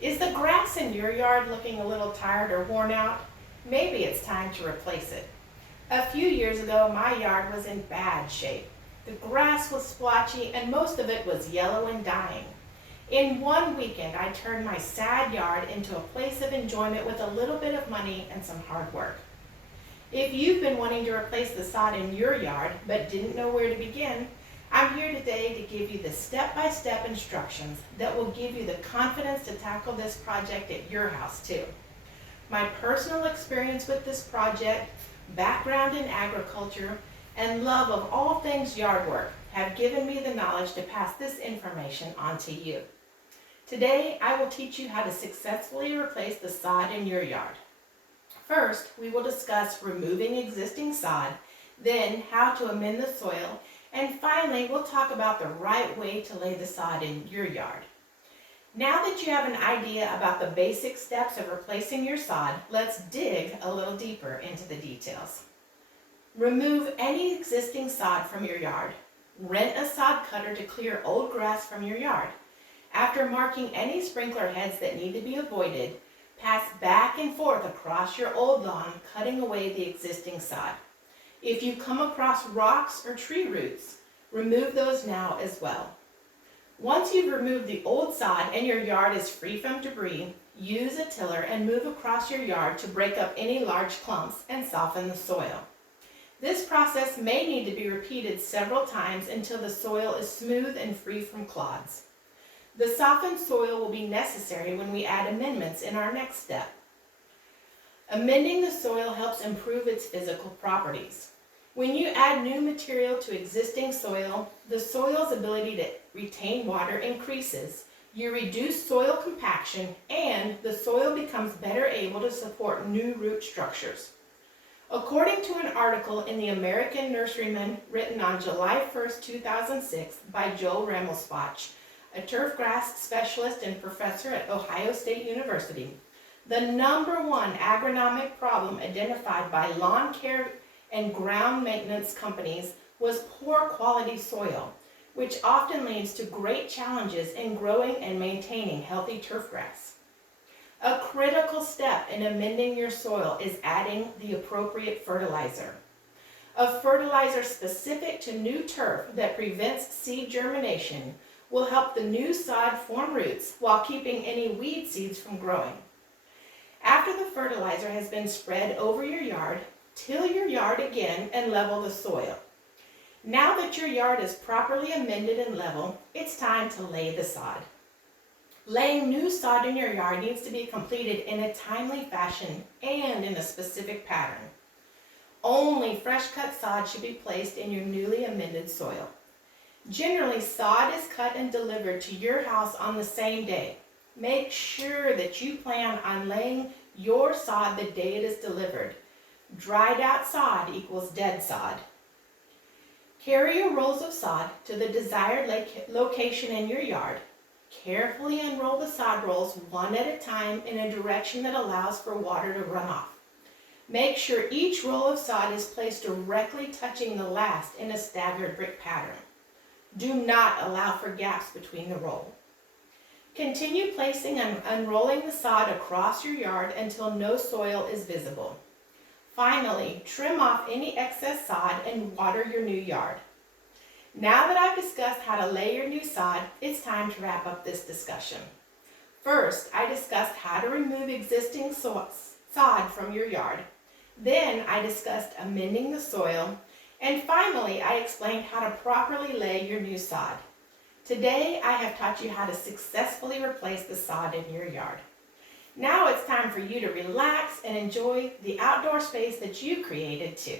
Is the grass in your yard looking a little tired or worn out? Maybe it's time to replace it. A few years ago, my yard was in bad shape. The grass was splotchy and most of it was yellow and dying. In one weekend, I turned my sad yard into a place of enjoyment with a little bit of money and some hard work. If you've been wanting to replace the sod in your yard but didn't know where to begin, I'm here today to give you the step-by-step instructions that will give you the confidence to tackle this project at your house too. My personal experience with this project, background in agriculture, and love of all things yard work have given me the knowledge to pass this information on to you. Today, I will teach you how to successfully replace the sod in your yard. First, we will discuss removing existing sod, then how to amend the soil, and finally, we'll talk about the right way to lay the sod in your yard. Now that you have an idea about the basic steps of replacing your sod, let's dig a little deeper into the details. Remove any existing sod from your yard. Rent a sod cutter to clear old grass from your yard. After marking any sprinkler heads that need to be avoided, pass back and forth across your old lawn, cutting away the existing sod. If you come across rocks or tree roots, remove those now as well. Once you've removed the old sod and your yard is free from debris, use a tiller and move across your yard to break up any large clumps and soften the soil. This process may need to be repeated several times until the soil is smooth and free from clods. The softened soil will be necessary when we add amendments in our next step. Amending the soil helps improve its physical properties. When you add new material to existing soil, the soil's ability to retain water increases. You reduce soil compaction and the soil becomes better able to support new root structures. According to an article in the American Nurseryman written on July 1st, 2006 by Joel Rammelspach, a turfgrass specialist and professor at Ohio State University, the #1 agronomic problem identified by lawn care and ground maintenance companies was poor quality soil, which often leads to great challenges in growing and maintaining healthy turfgrass. A critical step in amending your soil is adding the appropriate fertilizer. A fertilizer specific to new turf that prevents seed germination will help the new sod form roots while keeping any weed seeds from growing. After the fertilizer has been spread over your yard, till your yard again and level the soil. Now that your yard is properly amended and level, it's time to lay the sod. Laying new sod in your yard needs to be completed in a timely fashion and in a specific pattern. Only fresh cut sod should be placed in your newly amended soil. Generally, sod is cut and delivered to your house on the same day. Make sure that you plan on laying your sod the day it is delivered. Dried out sod equals dead sod. Carry your rolls of sod to the desired location in your yard. Carefully unroll the sod rolls one at a time in a direction that allows for water to run off. Make sure each roll of sod is placed directly touching the last in a staggered brick pattern. Do not allow for gaps between the roll. Continue placing and unrolling the sod across your yard until no soil is visible. Finally, trim off any excess sod and water your new yard. Now that I've discussed how to lay your new sod, it's time to wrap up this discussion. First, I discussed how to remove existing sod from your yard. Then I discussed amending the soil. And finally, I explained how to properly lay your new sod. Today, I have taught you how to successfully replace the sod in your yard. Now it's time for you to relax and enjoy the outdoor space that you created too.